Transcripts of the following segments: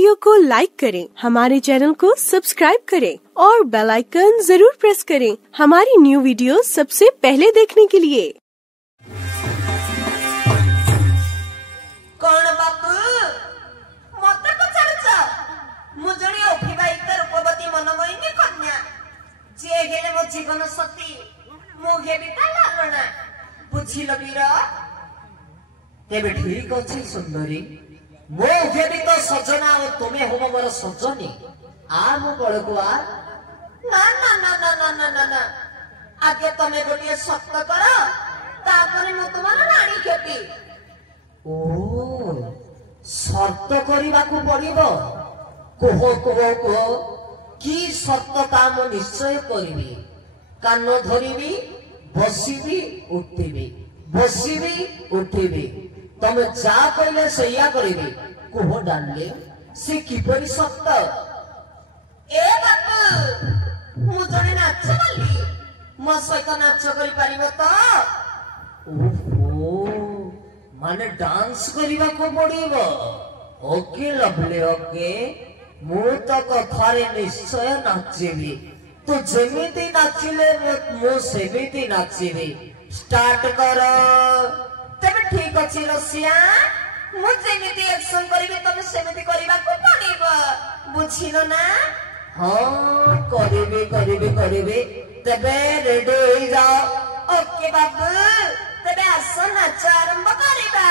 Video को like करें, हमारे चैनल को सब्सक्राइब करें और बेल आइकन जरूर प्रेस करें हमारी न्यू वीडियो सबसे पहले देखने के लिए। कौन बापू मत पचारुच मु जणी अभिवाहित रूपवती मनमोहिनी कन्या जे गेले मो जीवन सती मु हेबी ता लालना बुझिल वीर तेबे ठीक अछि सुंदरी मो हेबी तो सजना और तुमे हो मोर सजनी आ मो बळको आ ना ना ना ना ना ना ना ना आगे तमे गोटे सक्त कर तापरे मु तुमर रानी खेती ओ शर्त करने को पड़ो कह कह कह कि शर्त काम निश्चय करी कान धरबी बसबी उठबी बसबी उठबी तुम जा कहले सैया करी कह डाले से किपरि शर्त ए बापू मु जने नाच बोली मो सहित नाच करि परिबो तो ओहो माने डांस करने को पड़ो ओके लवली ओके मु तो कथारे निश्चय नाचबी तू जेमिति नाचिले मु सेमिति नाचबी स्टार्ट कर तबे ठीक अछि रसिया मु जेमिति एक्शन करबी तमे सेमिति करबा को पड़िबो बुझिलो ना हां करबी करबी करबी तबे रेडी हो जाओ ओके बाबू तबे आसो नाच आरंभ करिबा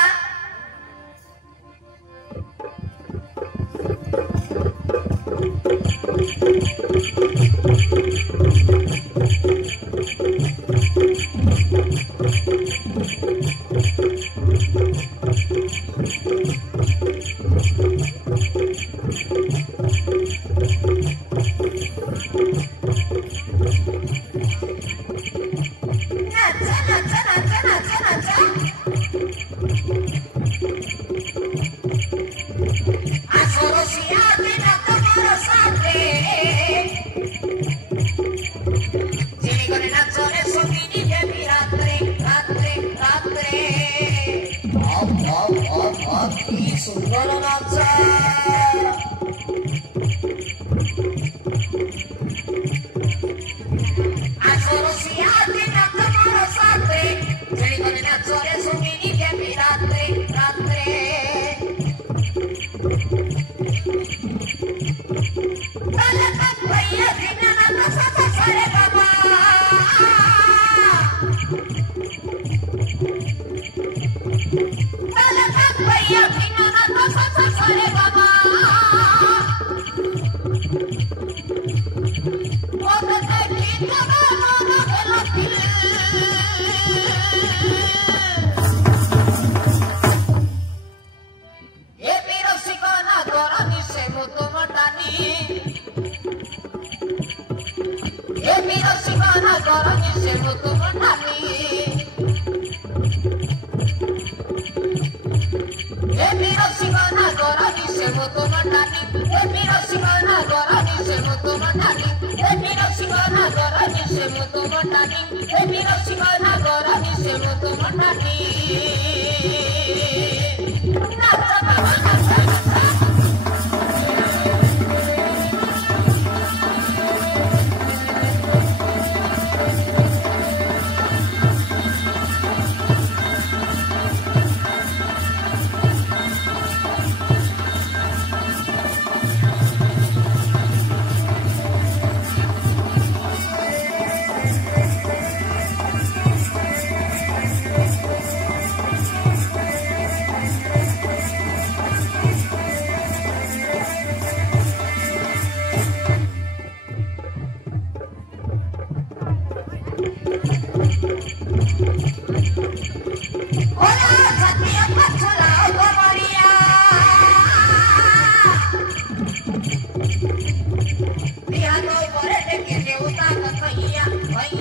भैया